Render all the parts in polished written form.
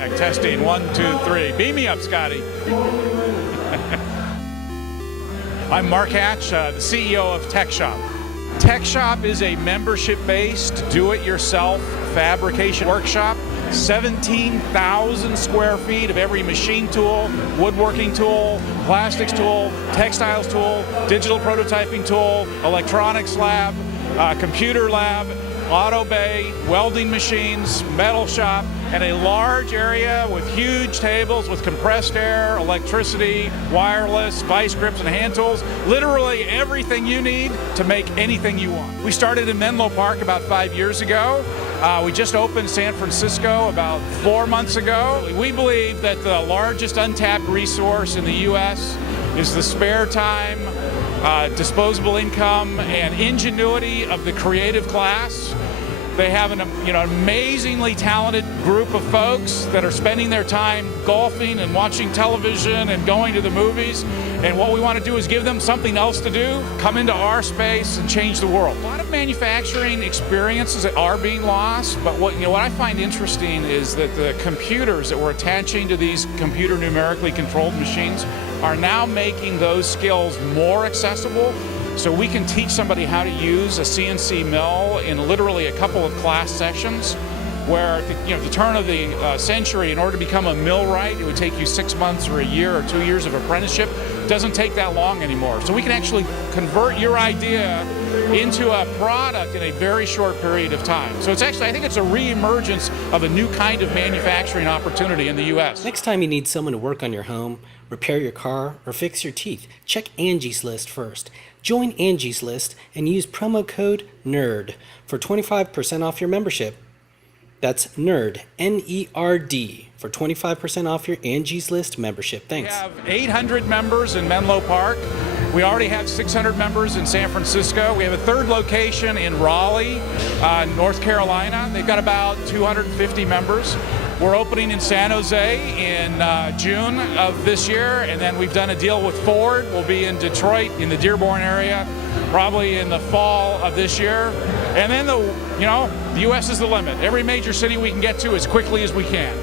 Testing, 1, 2, 3. Beam me up, Scotty. I'm Mark Hatch, the CEO of TechShop. TechShop is a membership-based, do-it-yourself fabrication workshop. 17,000 square feet of every machine tool, woodworking tool, plastics tool, textiles tool, digital prototyping tool, electronics lab, computer lab, auto bay, welding machines, metal shop, and a large area with huge tables with compressed air, electricity, wireless, vice grips and hand tools. Literally everything you need to make anything you want. We started in Menlo Park about 5 years ago. We just opened San Francisco about 4 months ago. We believe that the largest untapped resource in the U.S. is the spare time, disposable income, and ingenuity of the creative class. They have an amazingly talented group of folks that are spending their time golfing and watching television and going to the movies. And what we want to do is give them something else to do, come into our space and change the world. A lot of manufacturing experiences are being lost, but what I find interesting is that the computers that we're attaching to these computer numerically controlled machines are now making those skills more accessible. So we can teach somebody how to use a CNC mill in literally a couple of class sessions, where at the turn of the century, in order to become a millwright, it would take you 6 months or a year or 2 years of apprenticeship. It doesn't take that long anymore. So we can actually convert your idea into a product in a very short period of time. So it's actually, I think it's a re-emergence of a new kind of manufacturing opportunity in the U.S. Next time you need someone to work on your home, repair your car, or fix your teeth, check Angie's List first. Join Angie's List and use promo code NERD for 25% off your membership. That's NERD, N-E-R-D, for 25% off your Angie's List membership. Thanks. We have 800 members in Menlo Park. We already have 600 members in San Francisco. We have a third location in Raleigh, North Carolina. They've got about 250 members. We're opening in San Jose in June of this year, and then we've done a deal with Ford. We'll be in Detroit in the Dearborn area, probably in the fall of this year. And then the U.S. is the limit. Every major city we can get to as quickly as we can.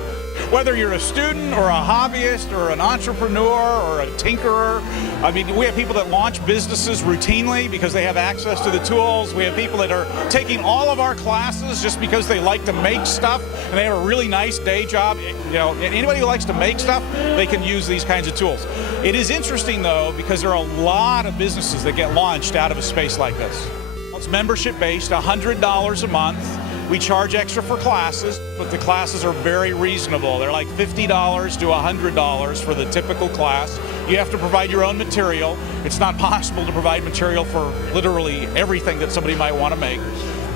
Whether you're a student or a hobbyist or an entrepreneur or a tinkerer, I mean, we have people that launch businesses routinely because they have access to the tools. We have people that are taking all of our classes just because they like to make stuff and they have a really nice day job. Anybody who likes to make stuff, they can use these kinds of tools. It is interesting though, because there are a lot of businesses that get launched out of a space like this. It's membership based, $100 a month. We charge extra for classes, but the classes are very reasonable. They're like $50 to $100 for the typical class. You have to provide your own material. It's not possible to provide material for literally everything that somebody might want to make.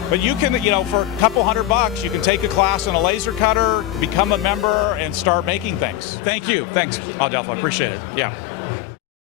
But you can, for a couple $100, you can take a class on a laser cutter, become a member, and start making things. Thank you. Thanks, Adelpha. I appreciate it. Yeah.